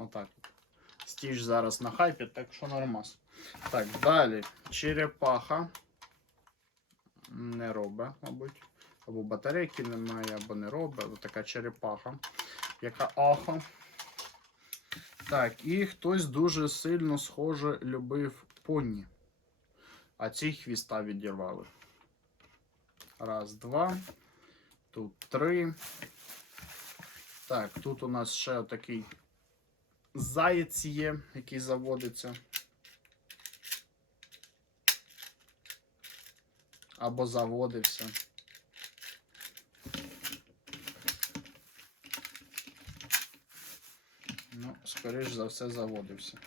Отак. Стіж зараз на хайпі, так що нормас. Так, далі. Черепаха. Не робить, мабуть. Або батарейки немає, або не робить. Ось така черепаха. Яка аха. Так, і хтось дуже сильно схоже любив поні. А ці хвіста відірвали. Раз, два. Тут три. Так, тут у нас ще такий заєць є, який заводиться. Або заводився. Ну, скоріш за все, заводився.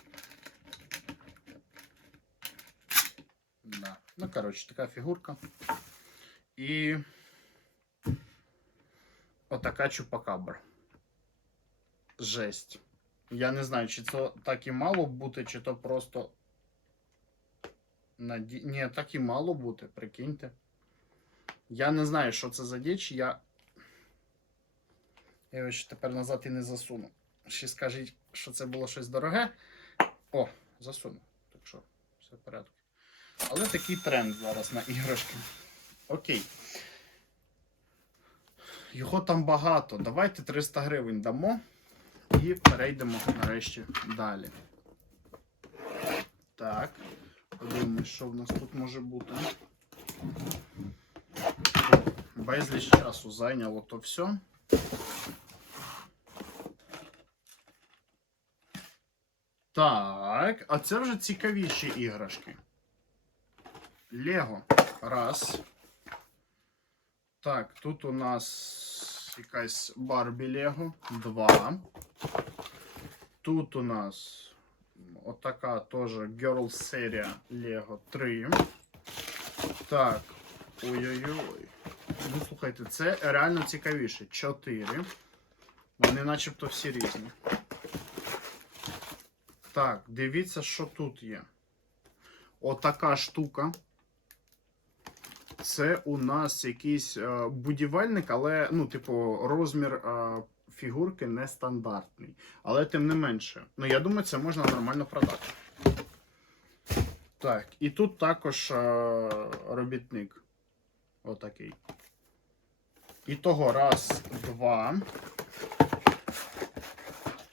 Да. Ну, коротше, така фігурка. І отака чупакабра. Жесть. Я не знаю, чи це так і мало бути, чи то просто. Наді... Ні, так і мало бути, прикиньте. Я не знаю, що це за діч, я. Я його ще тепер назад і не засуну. Ще скажіть, що це було щось дороге. О, засуну. Так що, все в порядку. Але такий тренд зараз на іграшки. Окей. Його там багато. Давайте 300 гривень дамо. І перейдемо нарешті далі. Так. Подивимось, що в нас тут може бути. Безліч часу зайняло то все. Так, а це вже цікавіші іграшки. Лего. Раз. Так, тут у нас якась Барбі Лего. Два. Тут у нас отака теж Girl серія Лего 3. Так. Ой-ой-ой. Ну, слухайте, це реально цікавіше. 4. Вони начебто всі різні. Так, дивіться, що тут є. Отака штука. Це у нас якийсь е, будівельник, але, ну, типу, розмір е, фігурки нестандартний. Але тим не менше. Ну, я думаю, це можна нормально продати. Так, і тут також е, робітник. Отакий. І того раз, два,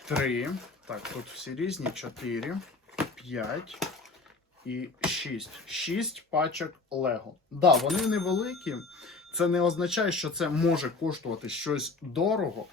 три. Так, тут всі різні. Чотири, п'ять і шість. Шість пачок Лего. Да, вони невеликі. Це не означає, що це може коштувати щось дорого,